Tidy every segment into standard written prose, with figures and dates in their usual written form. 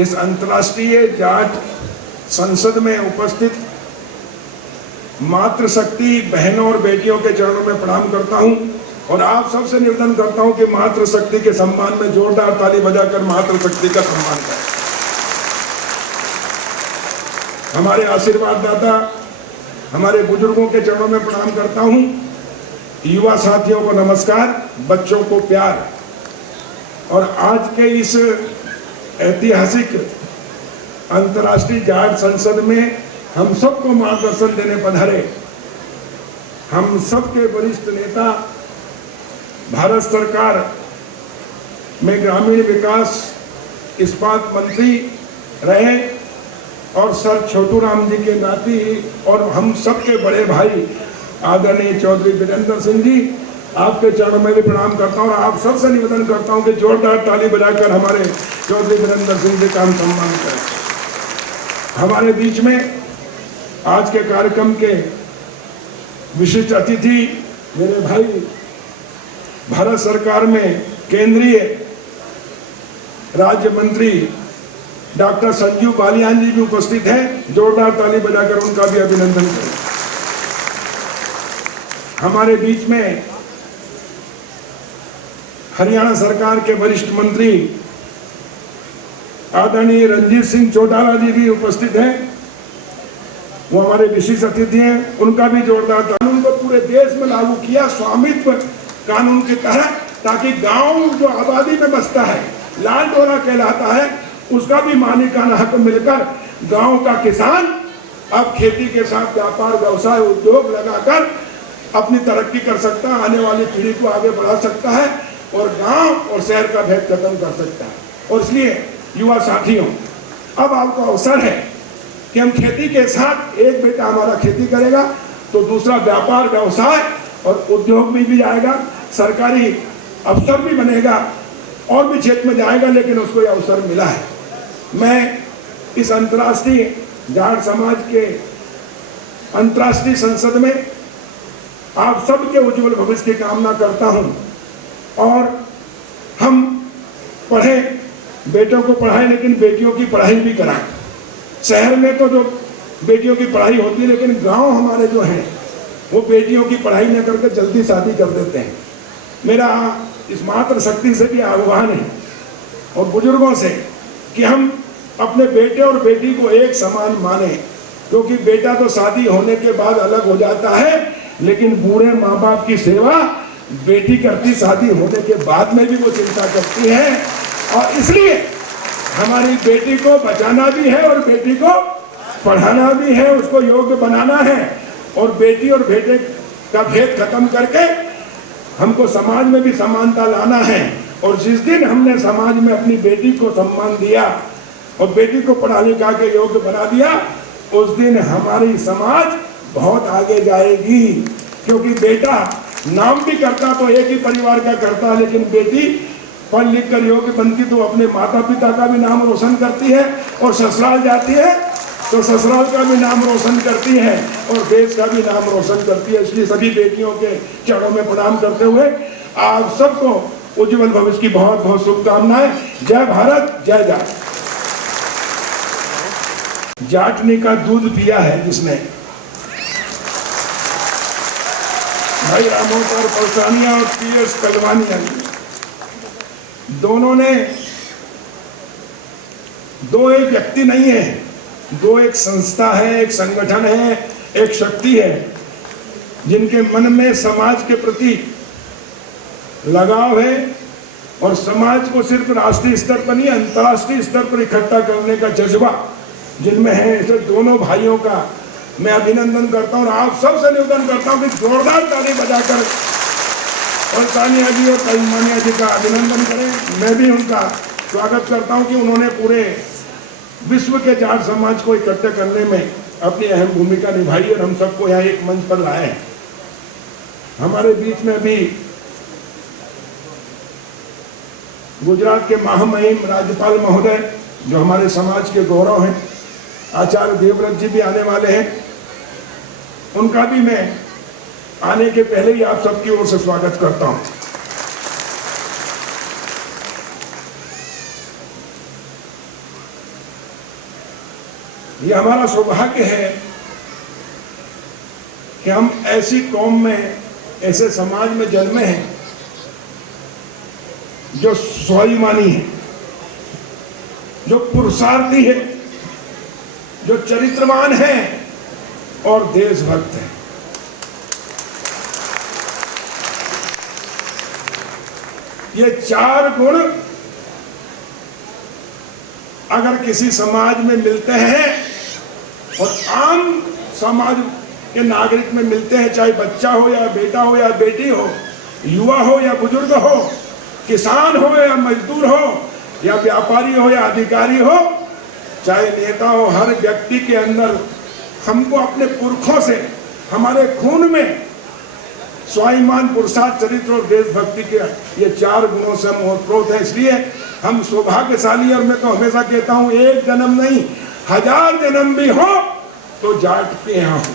इस अंतर्राष्ट्रीय जाट संसद में उपस्थित मातृशक्ति बहनों और बेटियों के चरणों में प्रणाम करता हूं और आप सबसे निवेदन करता हूं कि मातृशक्ति के सम्मान में जोरदार ताली बजाकर मातृशक्ति का सम्मान करें। हमारे आशीर्वाद दाता, हमारे बुजुर्गों के चरणों में प्रणाम करता हूं। युवा साथियों को नमस्कार, बच्चों को प्यार। और आज के इस ऐतिहासिक अंतर्राष्ट्रीय जाट संसद में हम सबको मार्गदर्शन देने पधारे हम सबके वरिष्ठ नेता, भारत सरकार में ग्रामीण विकास इस्पात मंत्री रहे और सर छोटूराम जी के नाती और हम सबके बड़े भाई आदरणीय चौधरी वीरेंद्र सिंह जी, आपके चरणों में भी प्रणाम करता हूं और आप सबसे निवेदन करता हूं कि जोरदार ताली बजाकर हमारे चौधरी वीरेंद्र सिंह जी का हम सम्मान करें। हमारे बीच में आज के कार्यक्रम के विशिष्ट अतिथि मेरे भाई भारत सरकार में केंद्रीय राज्य मंत्री डॉक्टर संजीव बालियान जी भी उपस्थित हैं। जोरदार ताली बजाकर उनका भी अभिनंदन करें। हमारे बीच में हरियाणा सरकार के वरिष्ठ मंत्री आदरणीय रणजीत सिंह चौटाला जी भी उपस्थित हैं। वो हमारे विशिष्ट अतिथि हैं, उनका भी जोरदार। कानून को पूरे देश में लागू किया स्वामित्व कानून के तहत, ताकि गांव जो आबादी में बसता है, लाल डोरा कहलाता है, उसका भी मालिकाना हक मिलकर गांव का किसान अब खेती के साथ व्यापार व्यवसाय उद्योग लगाकर अपनी तरक्की कर सकता है, आने वाली पीढ़ी को आगे बढ़ा सकता है और गांव और शहर का भेद खत्म कर सकता है। और इसलिए युवा साथियों, अब आपको अवसर है कि हम खेती के साथ, एक बेटा हमारा खेती करेगा तो दूसरा व्यापार व्यवसाय और उद्योग में भी जाएगा, सरकारी अफसर भी बनेगा और भी क्षेत्र में जाएगा, लेकिन उसको यह अवसर मिला है। मैं इस अंतर्राष्ट्रीय जाट समाज के अंतर्राष्ट्रीय संसद में आप सबके उज्जवल भविष्य की कामना करता हूं और हम पढ़े, बेटों को पढ़ाएं लेकिन बेटियों की पढ़ाई भी कराएं। शहर में तो जो बेटियों की पढ़ाई होती है, लेकिन गांव हमारे जो हैं वो बेटियों की पढ़ाई न करके जल्दी शादी कर देते हैं। मेरा इस मातृशक्ति से भी आह्वान है और बुजुर्गों से कि हम अपने बेटे और बेटी को एक समान माने, क्योंकि बेटा तो शादी होने के बाद अलग हो जाता है, लेकिन बूढ़े माँ बाप की सेवा बेटी करती शादी होने के बाद में भी वो चिंता करती है। और इसलिए हमारी बेटी को बचाना भी है और बेटी को पढ़ाना भी है, उसको योग्य बनाना है और बेटी और बेटे का भेद खत्म करके हमको समाज में भी समानता लाना है। और जिस दिन हमने समाज में अपनी बेटी को सम्मान दिया और बेटी को पढ़ा लिखा के योग्य बना दिया, उस दिन हमारी समाज बहुत आगे जाएगी। क्योंकि बेटा नाम भी करता तो एक ही परिवार का करता, लेकिन बेटी पढ़ लिख कर योग्य बनती तो अपने माता पिता का भी नाम रोशन करती है और ससुराल जाती है तो ससुराल का भी नाम रोशन करती है और देश का भी नाम रोशन करती है। इसलिए सभी बेटियों के चरणों में प्रणाम करते हुए आप सबको उज्जवल भविष्य की बहुत बहुत शुभकामनाएं। जय भारत, जय जाट। जाटनी का दूध पिया है जिसने, भाई रामोतर पलसानिया और पीएस कलवानिया, दोनों ने, दो एक व्यक्ति नहीं है, दो एक संस्था है, एक संगठन है, एक शक्ति है, जिनके मन में समाज के प्रति लगाव है और समाज को सिर्फ राष्ट्रीय स्तर पर नहीं अंतर्राष्ट्रीय स्तर पर इकट्ठा करने का जज्बा जिनमें है। ऐसे दोनों भाइयों का मैं अभिनंदन करता हूं और आप सबसे निवेदन करता हूं कि जोरदार ताली बजाकर और तानिया जी और कलमानिया जी का अभिनंदन करें। मैं भी उनका स्वागत करता हूं कि उन्होंने पूरे विश्व के जाट समाज को इकट्ठे करने में अपनी अहम भूमिका निभाई और हम सबको यहाँ एक मंच पर लाए हैं। हमारे बीच में भी गुजरात के महामहिम राज्यपाल महोदय, जो हमारे समाज के गौरव हैं, आचार्य देवव्रत जी भी आने वाले हैं। उनका भी मैं आने के पहले ही आप सबकी ओर से स्वागत करता हूं। ये हमारा सौभाग्य है कि हम ऐसी कौम में, ऐसे समाज में जन्मे हैं जो स्वाभिमानी है, जो पुरुषार्थी है, जो चरित्रवान है और देशभक्त है। ये चार गुण अगर किसी समाज में मिलते हैं और आम समाज के नागरिक में मिलते हैं, चाहे बच्चा हो या बेटा हो या बेटी हो, युवा हो या बुजुर्ग हो, किसान हो या मजदूर हो या व्यापारी हो या अधिकारी हो, चाहे नेता हो, हर व्यक्ति के अंदर हमको अपने पुरखों से, हमारे खून में स्वाभिमान, पुरुषार्थ, चरित्र और देशभक्ति के ये चार गुणों से हम ओतप्रोत हैं। इसलिए हम सौभाग्यशाली, और मैं तो हमेशा कहता हूं, एक जन्म नहीं 1000 जन्म भी हो तो जाट के यहां हो।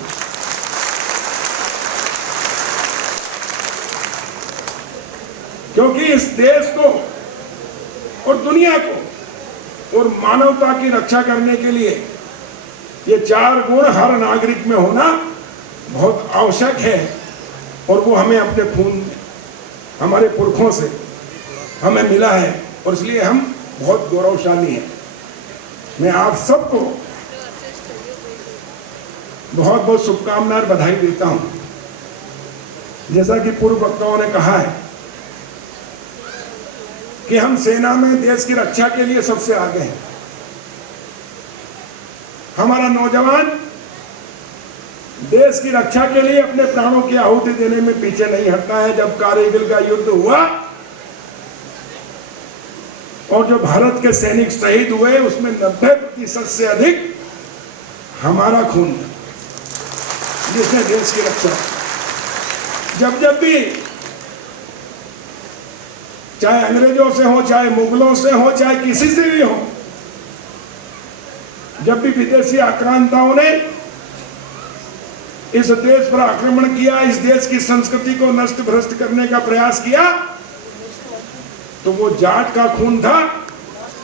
क्योंकि इस देश को और दुनिया को और मानवता की रक्षा करने के लिए ये चार गुण हर नागरिक में होना बहुत आवश्यक है, और वो हमें अपने खून में, हमारे पुरखों से हमें मिला है, और इसलिए हम बहुत गौरवशाली हैं। मैं आप सबको बहुत बहुत शुभकामनाएं और बधाई देता हूं। जैसा कि पूर्व वक्ताओं ने कहा है कि हम सेना में देश की रक्षा के लिए सबसे आगे हैं। हमारा नौजवान देश की रक्षा के लिए अपने प्राणों की आहुति देने में पीछे नहीं हटता है। जब कारगिल का युद्ध हुआ और जो भारत के सैनिक शहीद हुए, उसमें 90% से अधिक हमारा खून था, जिसने देश की रक्षा। जब भी चाहे अंग्रेजों से हो, चाहे मुगलों से हो, चाहे किसी से भी हो, जब भी विदेशी आक्रांताओं ने इस देश पर आक्रमण किया, इस देश की संस्कृति को नष्ट भ्रष्ट करने का प्रयास किया, तो वो जाट का खून था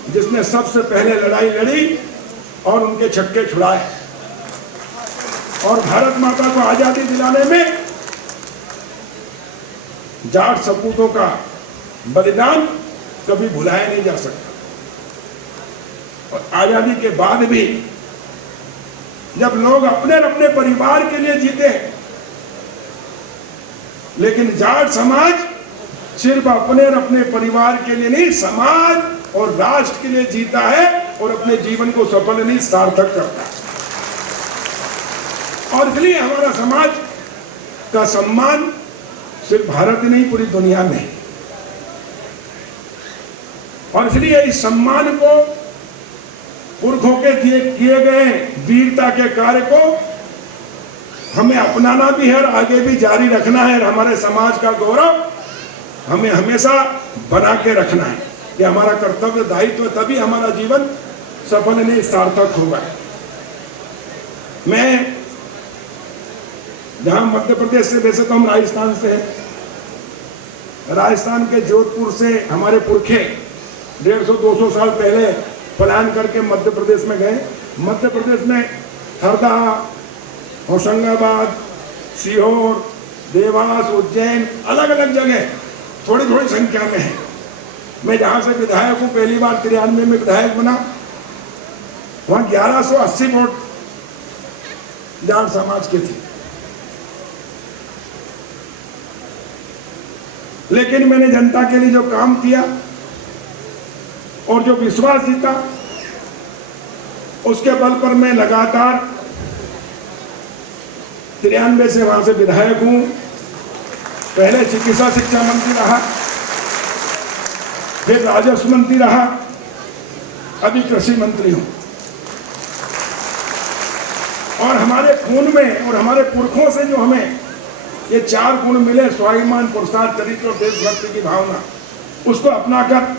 जिसने सबसे पहले लड़ाई लड़ी और उनके छक्के छुड़ाए, और भारत माता को आजादी दिलाने में जाट सपूतों का बलिदान कभी भुलाया नहीं जा सकता। और आजादी के बाद भी जब लोग अपने अपने परिवार के लिए जीते, लेकिन जाट समाज सिर्फ अपने और अपने परिवार के लिए नहीं, समाज और राष्ट्र के लिए जीता है और अपने जीवन को सफल नहीं, सार्थक करता है। और इसलिए हमारा समाज का सम्मान सिर्फ भारत ही नहीं, पूरी दुनिया में। और इसलिए इस सम्मान को, पुरखों के किए गए वीरता के कार्य को हमें अपनाना भी है और आगे भी जारी रखना है। और हमारे समाज का गौरव हमें हमेशा बना के रखना है। ये हमारा कर्तव्य, दायित्व, तभी हमारा जीवन सफल नहीं, सार्थक होगा। मैं जहां मध्य प्रदेश से, वैसे तो हम राजस्थान से हैं, राजस्थान के जोधपुर से हमारे पुरखे 150-200 साल पहले पलायन करके मध्य प्रदेश में गए। मध्य प्रदेश में हरदा, होशंगाबाद, सीहोर, देवास, उज्जैन, अलग अलग जगह थोड़ी थोड़ी संख्या में है। मैं जहाँ से विधायक हूँ, पहली बार 93 में विधायक बना, वहाँ 1180 वोट जाट समाज के थे। लेकिन मैंने जनता के लिए जो काम किया और जो विश्वास जीता, उसके बल पर मैं लगातार 93 से वहां से विधायक हूं। पहले चिकित्सा शिक्षा मंत्री रहा, फिर राजस्व मंत्री रहा, अभी कृषि मंत्री हूं। और हमारे खून में और हमारे पुरखों से जो हमें ये चार गुण मिले, स्वाभिमान, पुरुषार्थ, चरित्र और देशभक्ति की भावना, उसको अपनाकर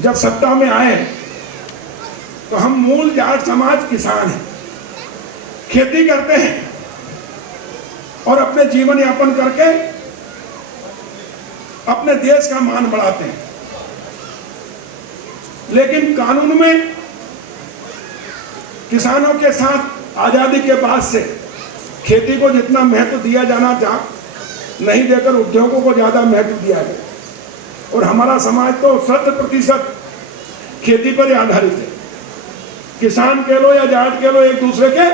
जब सत्ता में आए तो हम मूल जाट समाज किसान हैं, खेती करते हैं और अपने जीवन यापन करके अपने देश का मान बढ़ाते हैं। लेकिन कानून में किसानों के साथ आज़ादी के बाद से खेती को जितना महत्व दिया जाना था नहीं देकर उद्योगों को ज़्यादा महत्व दिया गया और हमारा समाज तो 100% खेती पर ही आधारित है। किसान कह लो या जाट कह लो, एक दूसरे के